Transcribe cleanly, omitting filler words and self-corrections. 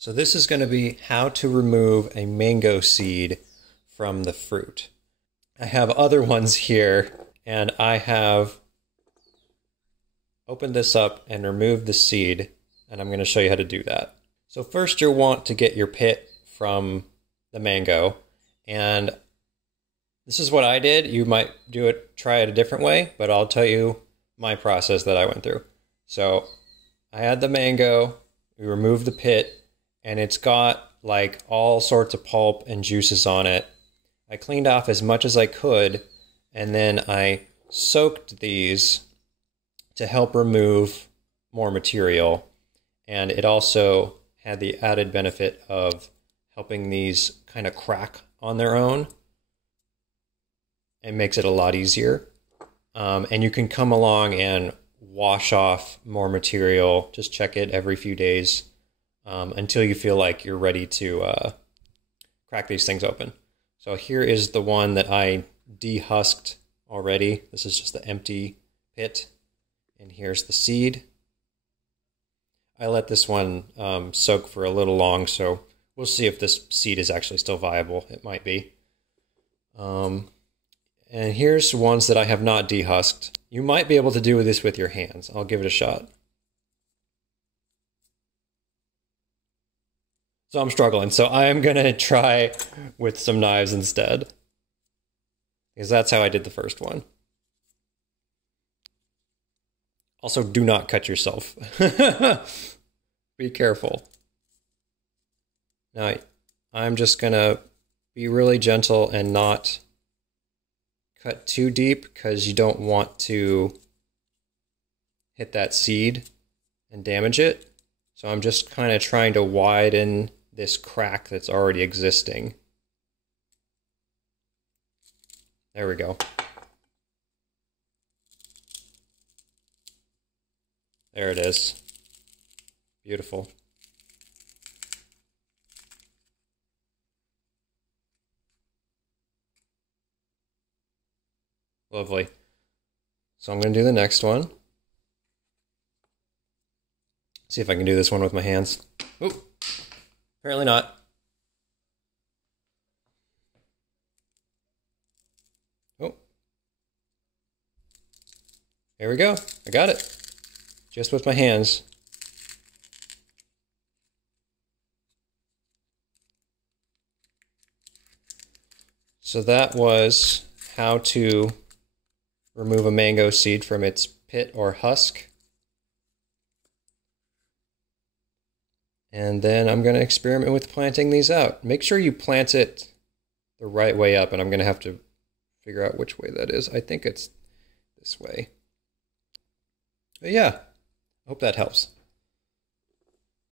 So this is going to be how to remove a mango seed from the fruit. I have other ones here, and I have opened this up and removed the seed, and I'm going to show you how to do that. So first you'll want to get your pit from the mango, and this is what I did. You might try it a different way, but I'll tell you my process that I went through. So I had the mango, we removed the pit, and it's got like all sorts of pulp and juices on it. I cleaned off as much as I could, and then I soaked these to help remove more material. And it also had the added benefit of helping these kind of crack on their own. It makes it a lot easier. And you can come along and wash off more material. Just check it every few days until you feel like you're ready to crack these things open. So here is the one that I dehusked already. This is just the empty pit. And here's the seed. I let this one soak for a little long, so we'll see if this seed is actually still viable. It might be. And here's ones that I have not dehusked. You might be able to do this with your hands. I'll give it a shot. So I'm struggling, so I'm going to try with some knives instead, because that's how I did the first one. Also, do not cut yourself. Be careful. Now, I'm just going to be really gentle and not cut too deep, because you don't want to hit that seed and damage it. So I'm just kind of trying to widen this crack that's already existing. There we go. There it is. Beautiful. Lovely. So I'm going to do the next one. See if I can do this one with my hands. Oop. Apparently not. Oh. There we go. I got it. Just with my hands. So that was how to remove a mango seed from its pit or husk. And then I'm going to experiment with planting these out. Make sure you plant it the right way up, and I'm going to have to figure out which way that is. I think it's this way. But yeah, I hope that helps.